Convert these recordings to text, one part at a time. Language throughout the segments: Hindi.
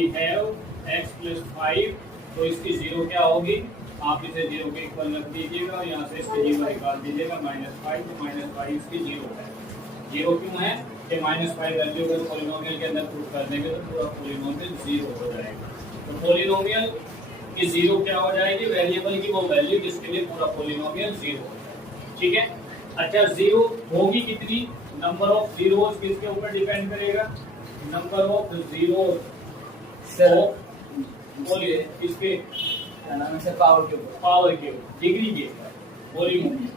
हैव एक्स प्लस 5, तो इसकी जीरो क्या होगी, आप इसे जीरो के इक्वल रख दीजिएगा और यहाँ से इसकी जीरो निकाल दीजिएगा -5, तो -5 इसकी जीरो है। जीरो क्यों है कि -5 वैल्यू को पॉलिनोमियल के अंदर पुट कर देंगे तो पूरा पॉलिनोमियल जीरो हो जाएगा। तो पॉलिनोमियल की जीरो क्या हो जाएगी, वेरिएबल की वो वैल्यू जिसके लिए पूरा पॉलिनोमियल जीरो हो जाएगा। ठीक है, अच्छा जीरो होगी कितनी, नंबर ऑफ जीरोस किसके ऊपर डिपेंड करेगा, नंबर ऑफ जीरोस बोलिए इसके क्या नाम है सर, पावर के डिग्री के पॉलिनोमियल।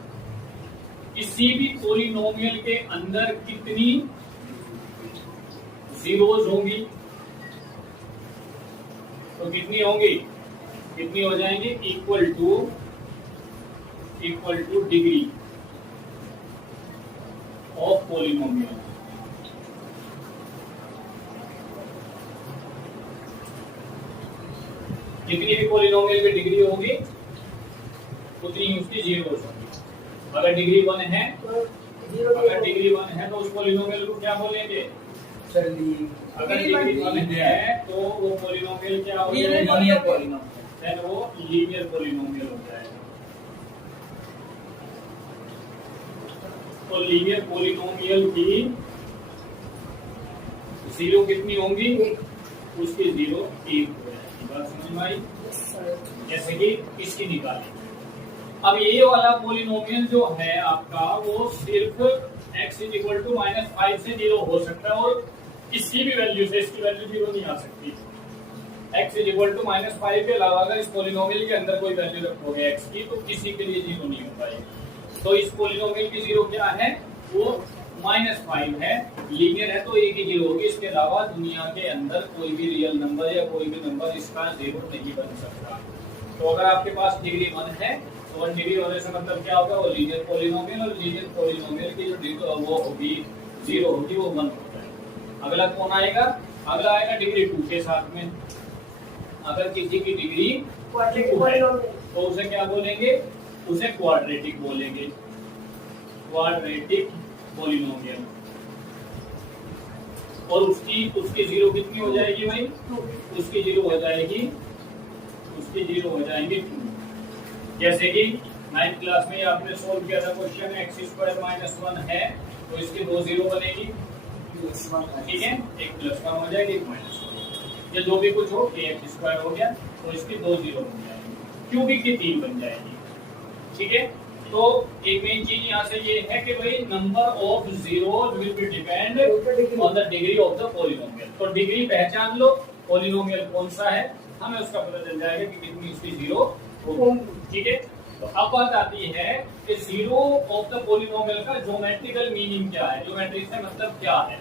किसी भी पॉलिनोमियल के अंदर कितनी जीरोस होंगी, तो कितनी होंगी, कितनी हो जाएंगी, equal two degree of polynomial. जितनी भी पॉलिनोमियल की डिग्री होगी उतनी उसकी जीरोस होगी। अगर डिग्री 1 है, तो उस पॉलिनोमियल को क्या बोलेंगे, अगर डिग्री 1 है तो वो पॉलिनोमियल क्या हो जाएगा, लीनियर पॉलिनोमियल, देन वो लीनियर पॉलिनोमियल हो जाएगा। तो लीनियर पॉलिनोमियल की जीरो कितनी होंगी, उसकी जीरो 1 हो जाएगी। बात समझ में आई, जैसे कि इसकी निकाली। अब ये वाला पॉलिनोमियल जो है आपका वो सिर्फ x इक्वल टू -5 से जीरो हो सकता है और किसी भी वैल्यू से इसकी वैल्यू जीरो नहीं आ सकती। x इक्वल टू -5 के अलावा अगर इस पॉलिनोमियल के अंदर कोई वैल्यू रखोगे x की तो किसी के लिए जीरो नहीं हो पाएगी। तो इस पॉलिनोमियल की जीरो क्या है, वो -5 है, लीनियर है तो एक ही जीरो होगी। इसके अलावा दुनिया के अंदर कोई भी रियल नंबर या कोई भी नंबर इसका जीरो नहीं बन सकता। तो अगर आपके पास डिग्री 1 है तो 1 डिग्री होने से मतलब क्या होगा, वो लीनियर पॉलिनोमियल, और लीनियर पॉलिनोमियल की जो डिग्री वो होगी जीरो होगी, वो 1 होता है। अगला कौन आएगा, अगला आएगा डिग्री 2 के साथ में। अगर किसी की डिग्री 2 है तो उसे क्या बोलेंगे, उसे क्वाड्रेटिक बोलेंगे, क्वाड्रेटिक पॉलिनोमियल। और उसकी जीरो कितनी हो जाएगी भाई, उसकी जीरो हो जाएगी 2। जैसे कि 9th क्लास में आपने सोल्व किया था क्वेश्चन, x² -1 है तो इसकी 2 जीरो बनेगी, ठीक है, एक +1 हो जाएगी, एक -1 या जो भी कुछ हो, ax² हो गया तो इसकी 2 जीरो बन जाएगी, क्यूबिक की 3 बन जाएगी। ठीक है, तो एक मेन चीज यहाँ से ये है कि भाई number of zeros will be depend on the degree of the polynomial. तो डिग्री पहचान लो, पॉलिनोमियल कौन सा है, हमें उसका पता चल जाएगा कि कितनी इसकी जीरो होगी। ठीक है, तो अब बात आती है कि जीरो ऑफ द पॉलिनोमियल का ज्योमेट्रिकल मीनिंग क्या है, ज्योमेट्री से मतलब क्या है।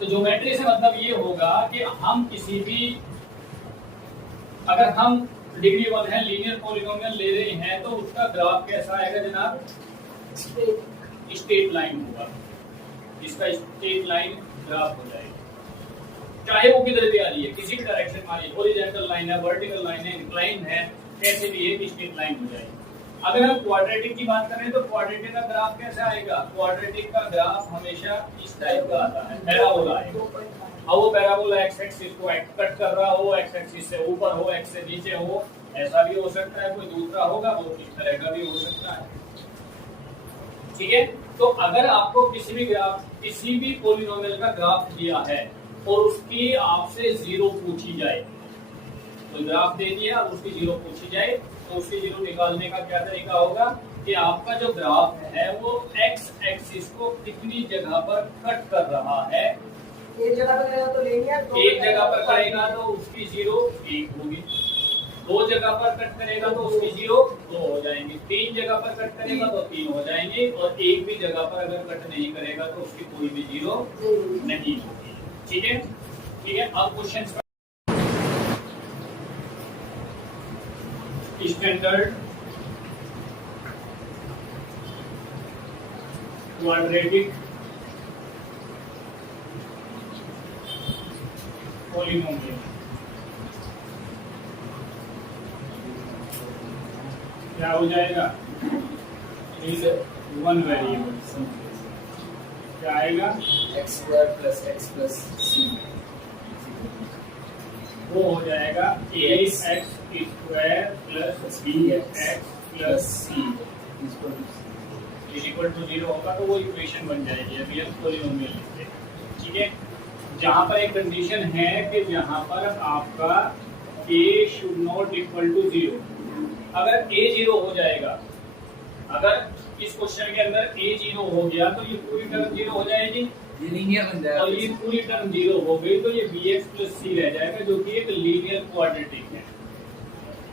तो ज्योमेट्री से मतलब ये होगा कि हम किसी भी, अगर हम डिग्री 1 है लीनियर पॉलिनोमियल ले रहे हैं तो उसका ग्राफ कैसा आएगा जनाब, स्ट्रेट लाइन होगा, इसका स्ट्रेट लाइन ग्राफ हो जाएगा, चाहे वो किधर भी आ रही है, किसी भी डायरेक्शन में आ रही है, हॉरिजॉन्टल लाइन है, वर्टिकल लाइन है, इंक्लाइन है, कैसे भी है, स्ट्रेट लाइन हो जाएगी। अगर हम क्वाड्रेटिक की बाट करें तो क्वाड्रेटिक का ग्राफ कैसे आएगा, क्वाड्रेटिक का ग्राफ हमेशा इस टाइप का आता है, पैराबोला आएगा। अब वो पैराबोला एक्स एक्सिस को कट कर रहा हो, एक्स एक्सिस से ऊपर हो, एक्स से नीचे हो, ऐसा भी हो सकता है, कोई दूसरा होगा वो इस तरह का भी हो सकता है। ठीक है, तो अगर आपको किसी भी पॉलिनोमियल का ग्राफ दिया है और उसकी आपसे जीरो पूछी जाए, तो ग्राफ दे दिया और उसकी जीरो पूछी जाए, तो उसकी जीरो निकालने का क्या तरीका होगा कि आपका जो ग्राफ है वो एक्स एक्सिस को कितनी जगह पर कट कर रहा है। एक जगह पर करेगा तो लीनियर, एक जगह पर करेगा तो उसकी जीरो 1 होगी, 2 जगह पर कट करेगा तो उसकी जीरो 2 हो जाएंगी, 3 जगह पर कट करेगा तो 3 हो जाएंगे, और एक भी जगह पर अगर कट नहीं करेगा तो उसकी कोई भी जीरो नहीं होगी। ठीक है, ठीक है। अब क्वेश्चन स्टैंडर्ड क्वाड्रेटिक पॉलिनोमियल क्या हो जाएगा, इज 1 वेरिएबल क्या आएगा, x² + x + c वो हो जाएगा ax square plus bx plus c equal to 0 होगा, तो वो इक्वेशन बन जाएगी रियल पॉलिनोमियल लिखते हैं। ठीक है, जहाँ पर एक कंडीशन है कि जहाँ पर आपका a should not equal to 0, अगर a 0 हो जाएगा, अगर इस क्वेश्चन के अंदर a 0 हो गया तो ये पूरी टर्म 0 हो जाएगी, ये लीनियर बन जाएगा, और ये पूरी टर्म 0 हो गई तो ये bx प्लस c रह जाएगा, जो कि एक लीनियर क्वाड्रेटिक है।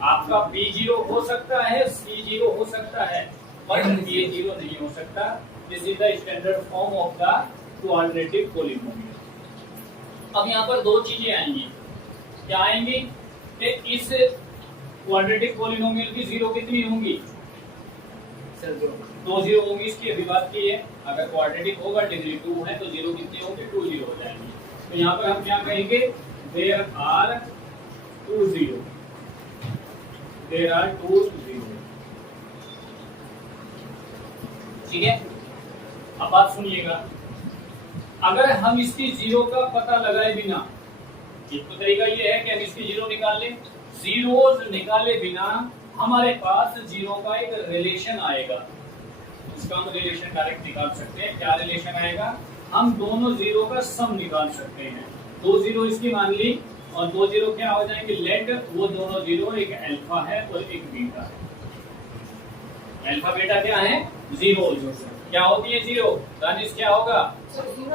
आपका b 0 हो सकता है, c 0 हो सकता है, बट a 0 नहीं हो सकता। This is the standard form of the quadratic polynomial. अब यहाँ पर दो चीजें आएंगी, क्या आएंगी कि इस क्वाड्रेटिक पॉलिनोमियल की 0 कितनी होंगी, दो 0 होंगी, इसकी अभी बात की है। अगर क्वाड्रेटिक होगा डिग्री 2 है तो 0 कितने होंगे, 2 0 हो जाएंगे। तो यहाँ पर हम क्या कहेंगे, देयर आर 2 0, देयर आर 2 0। ठीक है, अब बात सुनिएगा, अगर हम इसकी 0 का पता लगाए बिना, एक तो तरीका ये है कि हम इसकी 0 निकाल लें, जीरोस निकाले बिना हमारे पास 0 का एक रिलेशन आएगा, उसका हम रिलेशन डायरेक्ट निकाल सकते हैं। क्या रिलेशन आएगा, हम दोनों 0 का सम निकाल सकते हैं। 2 0 इसकी मान ली, और 2 0 क्या हो जाएंगे, लेट वो दोनों 0, एक अल्फा है और एक बीटा है। अल्फा बीटा क्या है, 0 क्या होती है 0, दानिश क्या होगा,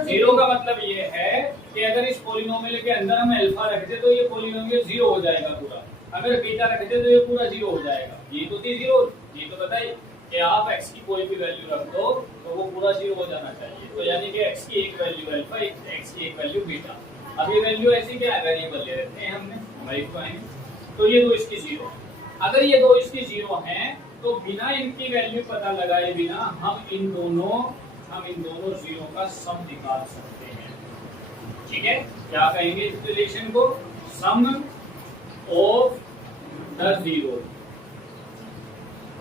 0 का मतलब ये है कि अगर इस पॉलिनोमियल के अंदर हम अल्फा रखते तो ये पॉलिनोमियल 0 हो जाएगा पूरा, अगर बीटा रखते तो ये पूरा 0 हो जाएगा। ये तो थी 0, ये तो बताइए कि आप x की कोई भी वैल्यू रख दो तो वो पूरा 0 हो जाना चाहिए। तो यानी कि x की एक वैल्यू अल्फा, x की एक वैल्यू बीटा। अब ये वैल्यू ऐसी क्या वेरिएबल ले रखते हैं हमने, हमारी तो आएंगे, तो ये दो इसकी 0। अगर ये दो इसकी 0 हैं तो बिना इनकी वैल्यू पता लगाए बिना हम इन दोनों 0 का सम निकाल सकते हैं। ठीक है, क्या कहेंगे इस रिलेशन को, सम ऑफ द 0,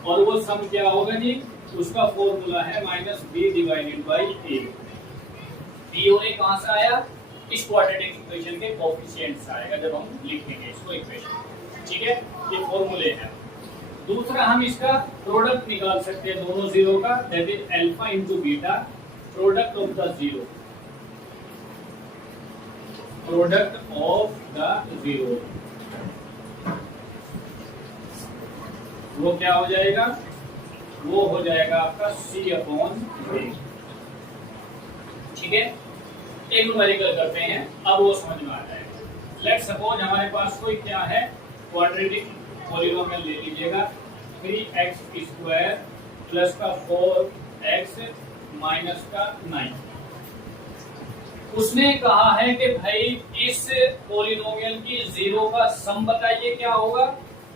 और वो सम क्या होगा जी, उसका फॉर्मूला है -b divided by a। b और a कहां से आया, इस क्वाड्रेटिक इक्वेशन के कोएफिशिएंट से आएगा जब हम लिखेंगे इसको इक्वेशन। ठीक है, ये फॉर्मूले हैं। दूसरा हम इसका प्रोडक्ट निकाल सकते हैं दोनों 0 का, that is alpha into beta, product of the 0, product of the 0, वो क्या हो जाएगा, वो हो जाएगा आपका c/a। ठीक है, एक न्यूमेरिकल करते हैं, अब वो समझ में आ जाएगा। लेट्स सपोज हमारे पास कोई क्या है, क्वाड्रेटिक पॉलिनोमियल ले लीजिएगा, 3x स्क्वायर प्लस का 4x माइनस का 9। उसने कहा है कि भाई इस पॉलिनोमियल की 0 का सम बताइए क्या होगा,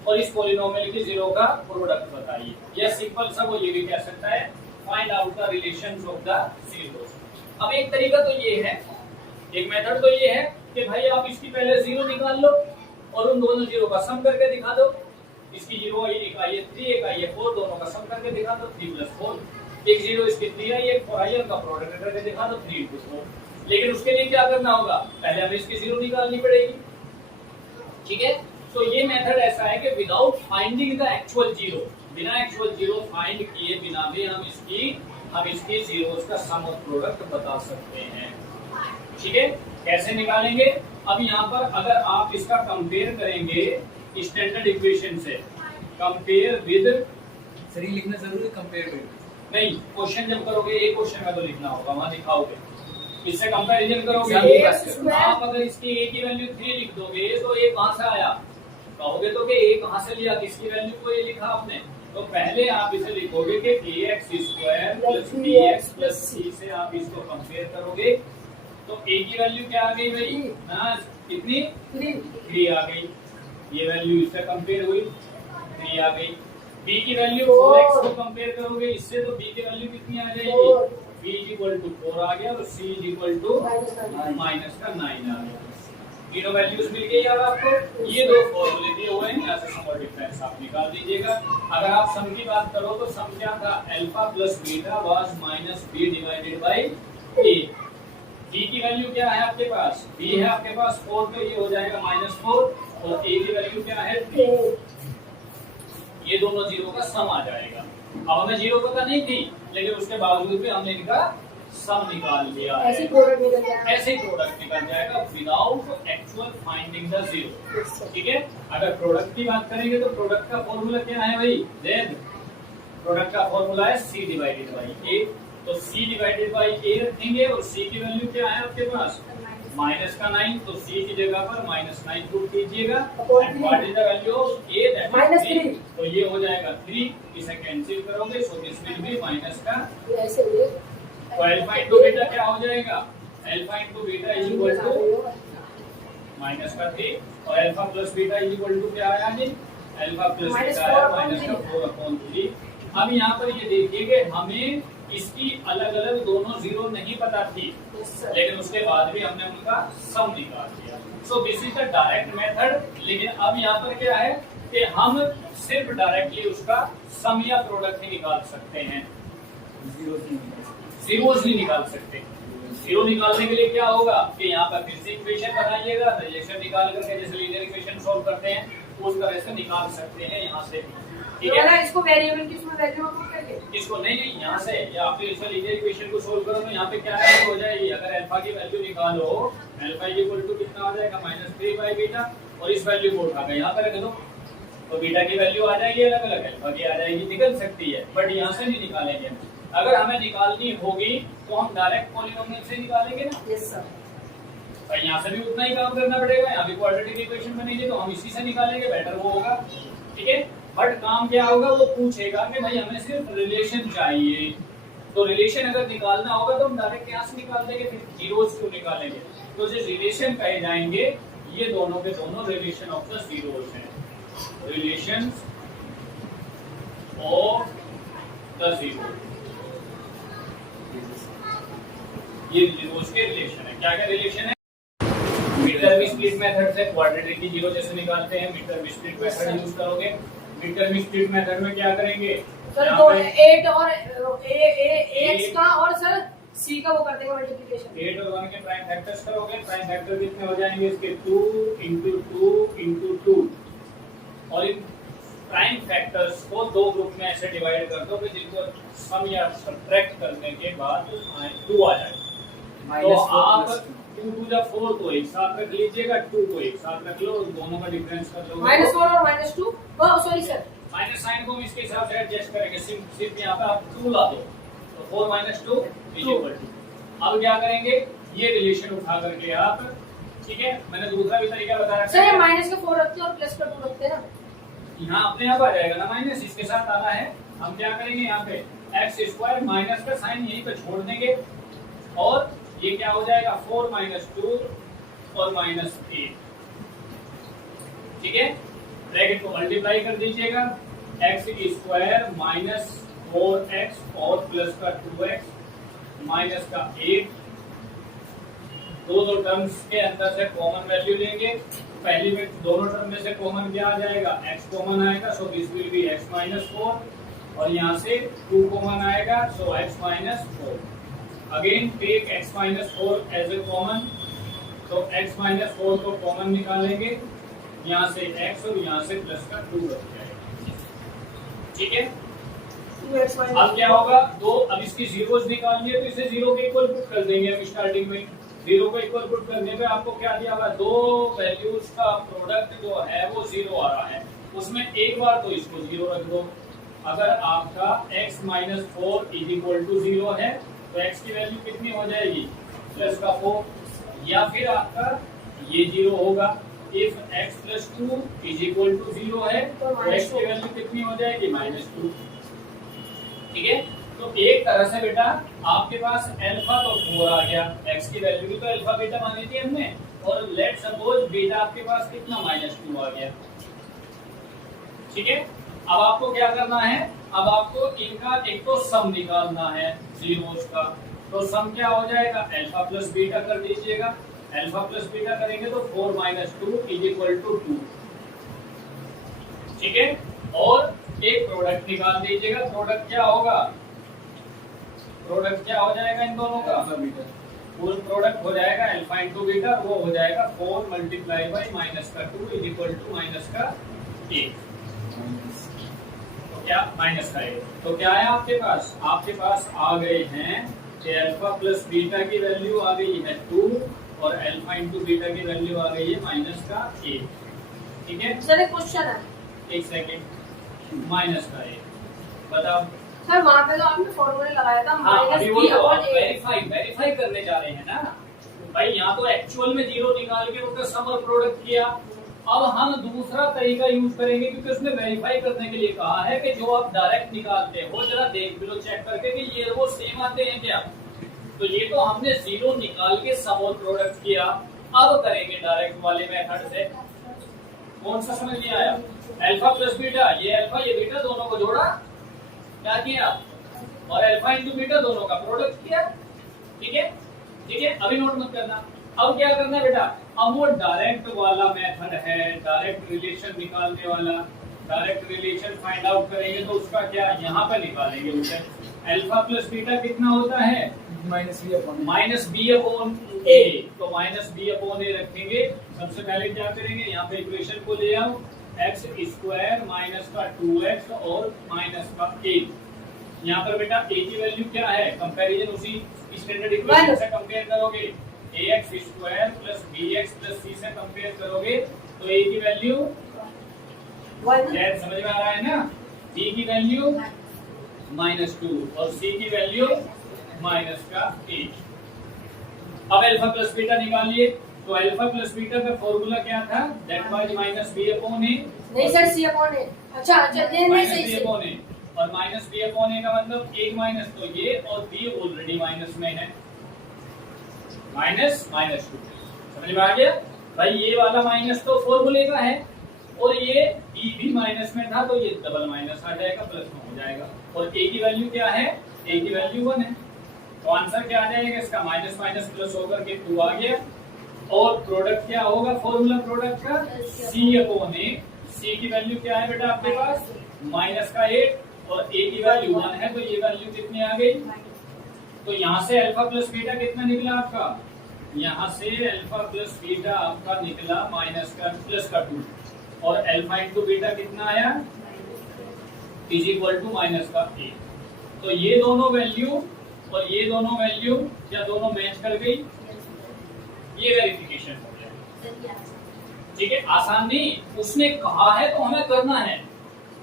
और इस पॉलिनोमियल की 0 का प्रोडक्ट बताइए। यह सिंपल सा वो ये भी कह सकता है, find out the relations of the zeros। अब एक तरीका तो ये है, एक मेथड तो ये है कि भाई आप इसकी पहले 0 निकाल लो और उन दोनों 0 का सम करके दिखा दो। इसकी 0 आई, एक आई है 3, एक आई है 4, दोनों का सम करके दिखा दो, 3 + 4। एक 0 इसकी 3 आई, एक 4 आई, उनका प्रोडक्ट करके दिखा दो, 3 × 4। लेकिन उसके लिए क्या करना होगा, पहले हमें इसकी 0 निकालनी पड़ेगी। ठीक है, तो ये मेथड ऐसा है कि विदाउट फाइंडिंग द एक्चुअल 0, बिना एक्चुअल 0 फाइंड किए बिना भी हम इसकी जीरोस का सम और प्रोडक्ट बता सकते हैं। ठीक है, कैसे निकालेंगे, अब यहाँ पर अगर आप इसका कंपेयर करेंगे स्टैंडर्ड इक्वेशन से, कंपेयर विद, सर ये लिखना जरूरी है, कंपेयर विद नहीं, क्वेश्चन जब करोगे एक क्वेश्चन में तो लिखना होगा, वहां दिखाओगे, इससे कंपैरिजन करोगे। आप अगर इसकी a की वैल्यू 3 लिख दोगे तो a कहां से आया, कहोगे तो कि a कहां से लिया, किसकी वैल्यू को ये लिखा आपने, तो पहले आप इसे लिखोगे कि ax square plus bx plus c से आप इसको कंपेयर करोगे तो a की वैल्यू क्या आ गई भाई, हाँ कितनी, 3 आ गई, ये वैल्यू इससे कंपेयर हुई 3 आ गई। b की वैल्यू 4x को कंपेयर करोगे इससे तो b की वैल्यू कितनी आ जाएगी, b = 4 आ गया और c = -9 आ गया। तीनों वैल्यूज मिल गई। अब आपको ये दो फॉर्मूले दिए हुए हैं, यहाँ से सम और डिफरेंस आप निकाल दीजिएगा। अगर आप सम की बात करो तो सम क्या था, alpha plus beta was -b divided by a। B की वैल्यू क्या है आपके पास, बी है आपके पास 4, तो ये हो जाएगा -4, और ए की वैल्यू क्या है 3। ये दोनों जीरो का सम आ जाएगा। अब हमें जीरो पता नहीं थी, लेकिन उसके बावजूद भी हमने इनका सम निकाल लिया है। ऐसे प्रोडक्ट निकल जाएगा, ऐसे प्रोडक्ट निकल जाएगा without actual finding the zero. ठीक है, अगर प्रोडक्ट की बात करेंगे तो प्रोडक्ट का फॉर्मूला क्या है भाई, जेड प्रोडक्ट का फॉर्मूला है सी डिवाइडेड बाई ए। तो सी डिवाइडेड बाई ए रखेंगे, और सी की वैल्यू क्या है आपके पास माइनस का 9, तो सी की जगह पर -9 पुट कीजिएगा। What is the value of A, that is -3, तो ये हो जाएगा 3। इसे कैंसिल करोगे, सो दिस विल बी माइनस का, ऐसे ये तो अल्फा इनटू बीटा क्या हो जाएगा, alpha into beta is equal to minus का 3, और alpha plus beta is equal to क्या आया जी, अल्फा प्लस बीटा है माइनस का 4/3। अब यहाँ पर ये देखिए कि हमें इसकी अलग अलग दोनों जीरो नहीं पता थी, लेकिन उसके बाद भी हमने उनका सम निकाल दिया। So this is the direct method. लेकिन अब यहाँ पर क्या है कि हम सिर्फ डायरेक्टली उसका सम या प्रोडक्ट ही निकाल सकते हैं, जीरोस नहीं निकाल सकते। जीरो निकालने के लिए क्या होगा कि यहाँ पर फिर से इक्वेशन बनाइएगा, रिलेशन निकाल करके जैसे लीनियर इक्वेशन सॉल्व करते हैं उस तरह से निकाल सकते हैं यहाँ से। ठीक है, इसको वेरिएबल की इसमें वैल्यू को करके इसको नहीं यहाँ से, या आप इस लीनियर इक्वेशन को सोल्व करो तो यहाँ पे क्या है हो जाएगी, अगर अल्फा की वैल्यू निकालो, अल्फा इक्वल टू कितना आ जाएगा -3 बाई बीटा, और इस वैल्यू को उठाकर यहाँ पे रख दो, तो बीटा की वैल्यू आ जाएगी अलग अलग, अल्फा की आ जाएगी, निकल सकती है, बट यहाँ से नहीं निकालेंगे। अगर हमें निकालनी होगी तो हम डायरेक्ट पॉलीनोमियल से निकालेंगे ना। यस सर, और यहाँ से भी उतना ही काम करना पड़ेगा, यहाँ भी क्वाड्रेटिक इक्वेशन बनेगी तो हम इसी से निकालेंगे, बेटर वो होगा। ठीक है, बट काम क्या होगा, वो पूछेगा कि भाई हमें सिर्फ रिलेशन चाहिए, तो रिलेशन अगर निकालना होगा तो हम डायरेक्ट यहाँ से निकाल देंगे, फिर जीरोस क्यों निकालेंगे। तो जो रिलेशन कहे जाएंगे ये दोनों के दोनों रिलेशन ऑफ द जीरोस हैं, रिलेशन ऑफ द जीरो, ये जीरोस के रिलेशन है। क्या क्या रिलेशन है, मीटर स्प्लिट मेथड से क्वाड्रेटिक की जीरो जैसे निकालते हैं, मीटर स्प्लिट मेथड यूज करोगे। मीटर स्प्लिट मेथड में क्या करेंगे सर, तो 8 और एक्स का और सर सी का वो कर देगा मल्टीप्लिकेशन, 8 और 1 के प्राइम फैक्टर्स करोगे, प्राइम फैक्टर कितने हो जाएंगे इसके 2 × 2 × 2, और इन प्राइम फैक्टर्स को दो ग्रुप में ऐसे डिवाइड कर दो कि जिनको सम या सब्ट्रैक्ट करने के बाद 2 आ जाए। तो आप 2 × 4 को एक साथ रख लीजिएगा, 2 को एक साथ रख लो, दोनों का डिफरेंस कर लो, -4 और -2, सॉरी सर, माइनस साइन को हम इसके हिसाब से एडजस्ट करेंगे, सिर्फ यहाँ पे आप 2 ला दो, तो 4 - 2 = 2। अब क्या करेंगे, ये रिलेशन उठा करके आप, ठीक है, मैंने दूसरा भी तरीका बताया सर ये माइनस का 4 रखते हैं और प्लस का 2 रखते हैं ना, यहाँ अपने आप आ जाएगा ना माइनस, इसके साथ आना है। हम क्या करेंगे, यहाँ पे x² माइनस का साइन यहीं पे छोड़ देंगे, और ये क्या हो जाएगा 4 - 2 और -8। ठीक है, ब्रैकेट को मल्टीप्लाई कर दीजिएगा, x² - 4x और प्लस का 2x माइनस का 8, दो टर्म्स के अंदर से कॉमन वैल्यू लेंगे। पहली में दोनों टर्म में से कॉमन क्या आ जाएगा, x कॉमन आएगा, so this will be x - 4, और यहाँ से 2 कॉमन आएगा, so x - 4। Again take x - 4 as a common, तो x - 4 को कॉमन निकालेंगे, यहाँ से x और यहाँ से प्लस का 2 रख जाएगा। ठीक है, अब क्या होगा, अब इसकी जीरोस निकालनी है तो इसे 0 के इक्वल पुट कर देंगे हम स्टार्टिंग में। 0 को इक्वल पुट करने पे आपको क्या दिया हुआ, दो वैल्यूज का प्रोडक्ट जो है वो 0 आ रहा है, उसमें एक बार तो इसको 0 रख दो। अगर आपका x - 4 = 0 है तो x की वैल्यू कितनी हो जाएगी, प्लस का 4, या फिर आपका ये 0 होगा। इफ x + 2 = 0 है तो x की वैल्यू कितनी हो जाएगी, -2। ठीक है, तो एक तरह से बेटा आपके पास अल्फा तो 4 आ गया, x की वैल्यू भी तो अल्फा बीटा मानी थी हमने, और लेट सपोज बीटा आपके पास कितना -2 आ गया। ठीक है, अब आपको क्या करना है, अब आपको इनका एक तो सम निकालना है जीरोस का, तो सम क्या हो जाएगा, अल्फा प्लस बीटा कर दीजिएगा। अल्फा प्लस बीटा करेंगे तो 4 - 2 = 2। ठीक है, और एक प्रोडक्ट निकाल दीजिएगा। प्रोडक्ट क्या होगा, प्रोडक्ट क्या हो जाएगा इन दोनों का, फुल प्रोडक्ट हो जाएगा अल्फा इंटू बीटा, वो हो जाएगा 4 मल्टीप्लाई बाई माइनस का 2 इज इक्वल टू माइनस का 1। तो क्या माइनस का 1, तो क्या है आपके पास आ गए हैं कि अल्फा प्लस बीटा की वैल्यू आ गई है 2 और अल्फा इंटू बीटा की वैल्यू आ गई है माइनस का 1। ठीक है सर एक क्वेश्चन है, एक सेकेंड, माइनस का 1 बताओ। सर वहाँ पे तो आपने फॉर्मूले लगाया था हाँ, माइनस अभी वो बी तो अपॉन ए। वेरीफाई करने जा रहे हैं ना भाई, यहाँ तो एक्चुअल में जीरो निकाल के उसका सम और प्रोडक्ट किया। अब हम दूसरा तरीका यूज करेंगे क्योंकि उसने वेरीफाई करने के लिए कहा है कि जो आप डायरेक्ट निकालते हो जरा देख भी लो चेक करके कि ये वो सेम आते हैं क्या। तो ये तो हमने जीरो निकाल के सम और प्रोडक्ट किया, अब करेंगे डायरेक्ट वाले मेथड से। कौन सा समझ में आया? अल्फा प्लस बीटा, ये अल्फा ये बीटा दोनों को जोड़ा, क्या किया, और अल्फा इंटू बीटा दोनों का प्रोडक्ट किया। ठीक है ठीक है, अभी नोट मत करना। अब क्या करना है बेटा, अब वो डायरेक्ट वाला मेथड है, डायरेक्ट रिलेशन निकालने वाला, डायरेक्ट रिलेशन फाइंड आउट करेंगे तो उसका क्या यहाँ पे निकालेंगे उसे। अल्फा प्लस बीटा कितना होता है माइनस बी अपॉन ए, तो माइनस बी अपॉन ए रखेंगे। सबसे पहले क्या करेंगे, यहाँ पे इक्वेशन को ले आओ, एक्स स्क्वायर माइनस का 2x और माइनस का 1। यहाँ पर बेटा a की वैल्यू क्या है, कंपैरिजन उसी स्टैंडर्ड इक्वेशन से कंपेयर करोगे, ax square plus bx plus c से कंपेयर करोगे तो a की वैल्यू समझ में आ रहा है ना, b की वैल्यू -2 और c की वैल्यू माइनस का 1। अब अल्फा प्लस बीटा निकालिए, तो अल्फा प्लस बीटा का फॉर्मूला क्या था, that was minus b upon a. नहीं सर सी अपॉन ए, अच्छा अच्छा नहीं माइनस सही बी सही। अपॉन ए, और माइनस बी अपॉन ए का मतलब एक माइनस, तो ये और बी ऑलरेडी माइनस में है, माइनस माइनस 2। समझ में आ गया भाई, ये वाला माइनस तो फॉर्मूले का है और ये बी भी माइनस में था तो ये डबल माइनस आ जाएगा, प्लस में हो जाएगा। और ए की वैल्यू क्या है, ए की वैल्यू 1 है, तो आंसर क्या आ जाएगा इसका, माइनस माइनस प्लस होकर के 2 आ गया। और प्रोडक्ट क्या होगा, फॉर्मूला प्रोडक्ट का सी अपॉन ए, सी की वैल्यू क्या है बेटा आपके पास माइनस का 8 और ए की वैल्यू 1 है, तो ये वैल्यू कितनी आ गई। तो यहाँ से अल्फा प्लस बीटा कितना निकला आपका, यहाँ से अल्फा प्लस बीटा आपका निकला माइनस का प्लस का 2 और अल्फा इंटू बीटा कितना आया इज इक्वल टू माइनस का 1। तो ये दोनों वैल्यू और ये दोनों वैल्यू क्या दोनों मैच कर गई, ये वेरिफिकेशन हो गया। ठीक है, आसान नहीं, उसने कहा है तो हमें करना है।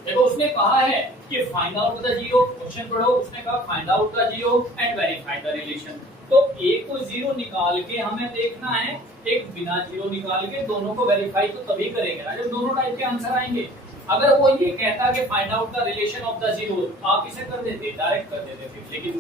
देखो उसने कहा है कि find out the zero, question पढ़ो, उसने कहा find out the zero and verify the relation. तो एक को जीरो निकाल के हमें देखना है, एक बिना जीरो निकाल के, दोनों को वेरीफाई तो तभी करेंगे ना जब दोनों टाइप के आंसर आएंगे। अगर वो ये कहता कि find out the relation of the zero, आप इसे कर देते, डायरेक्ट कर देते फिर, लेकिन